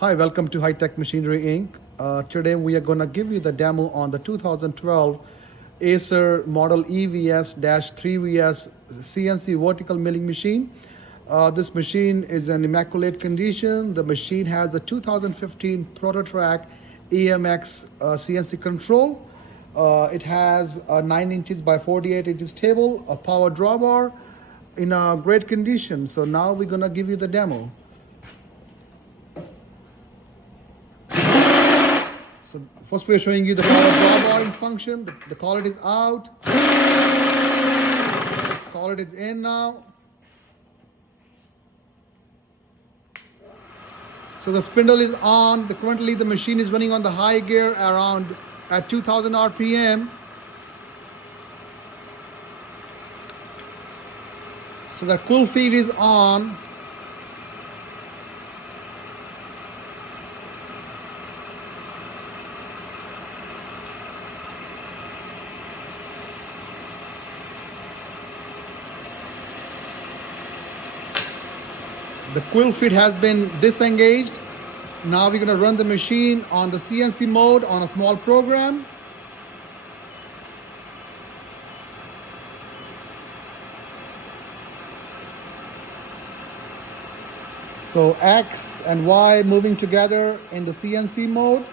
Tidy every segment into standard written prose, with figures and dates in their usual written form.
Hi, welcome to High Tech Machinery Inc. Today we are going to give you the demo on the 2012 Acer model EVS-3VS CNC vertical milling machine. This machine is in immaculate condition. The machine has the 2015 ProtoTrak EMX CNC control. It has a 9 inches by 48 inches table, a power drawbar in a great condition. So now we're going to give you the demo. So first we are showing you the power drawbar in function. The collet is out. Collet is in now. So the spindle is on. Currently the machine is running on the high gear around at 2000 RPM. So the cool feed is on. The quill feed has been disengaged. Now we're going to run the machine on the CNC mode on a small program. So X and Y moving together in the CNC mode.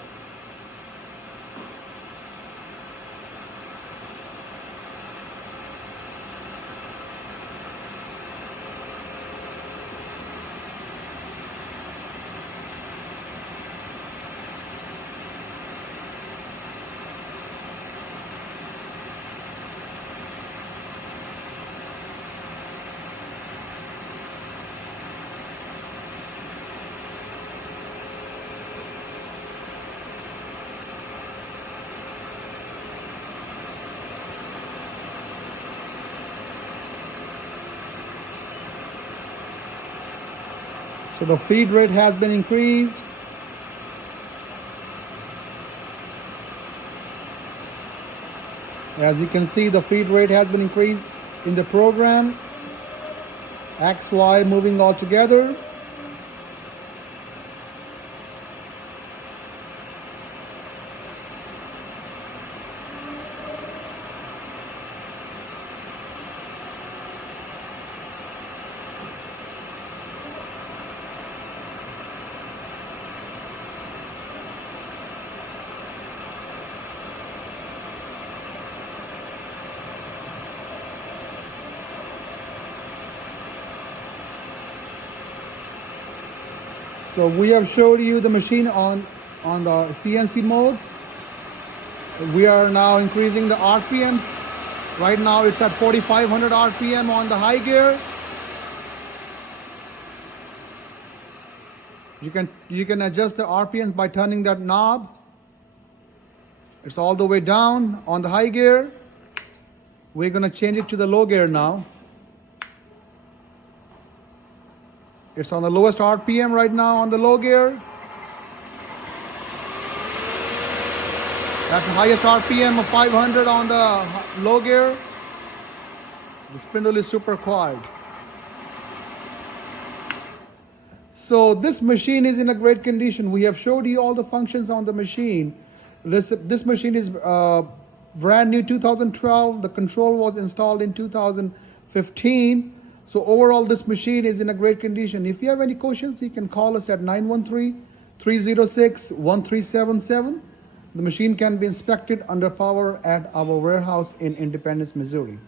So the feed rate has been increased. As you can see, the feed rate has been increased in the program. X, Y moving all together. So we have showed you the machine on the CNC mode. We are now increasing the RPMs. Right now it's at 4500 RPM on the high gear. You can adjust the RPMs by turning that knob. It's all the way down on the high gear. We're going to change it to the low gear now. It's on the lowest RPM right now on the low gear. That's the highest RPM of 500 on the low gear. The spindle is super quiet. So this machine is in a great condition. We have showed you all the functions on the machine. This machine is brand new 2012. The control was installed in 2015. So overall, this machine is in a great condition. If you have any questions, you can call us at 913-306-1377. The machine can be inspected under power at our warehouse in Independence, Missouri.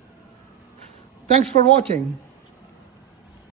Thanks for watching.